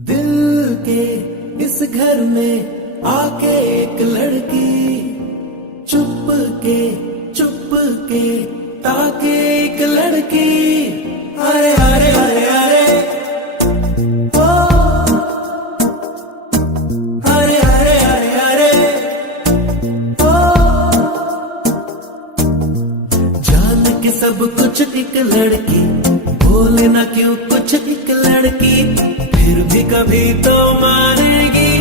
दिल के इस घर में आके एक लड़की चुप के ताके एक लड़की। अरे अरे अरे अरे ओ अरे अरे अरे अरे ओ जान के सब कुछ एक लड़की, बोले ना क्यों कुछ एक लड़की, फिर भी कभी तो मानेगी।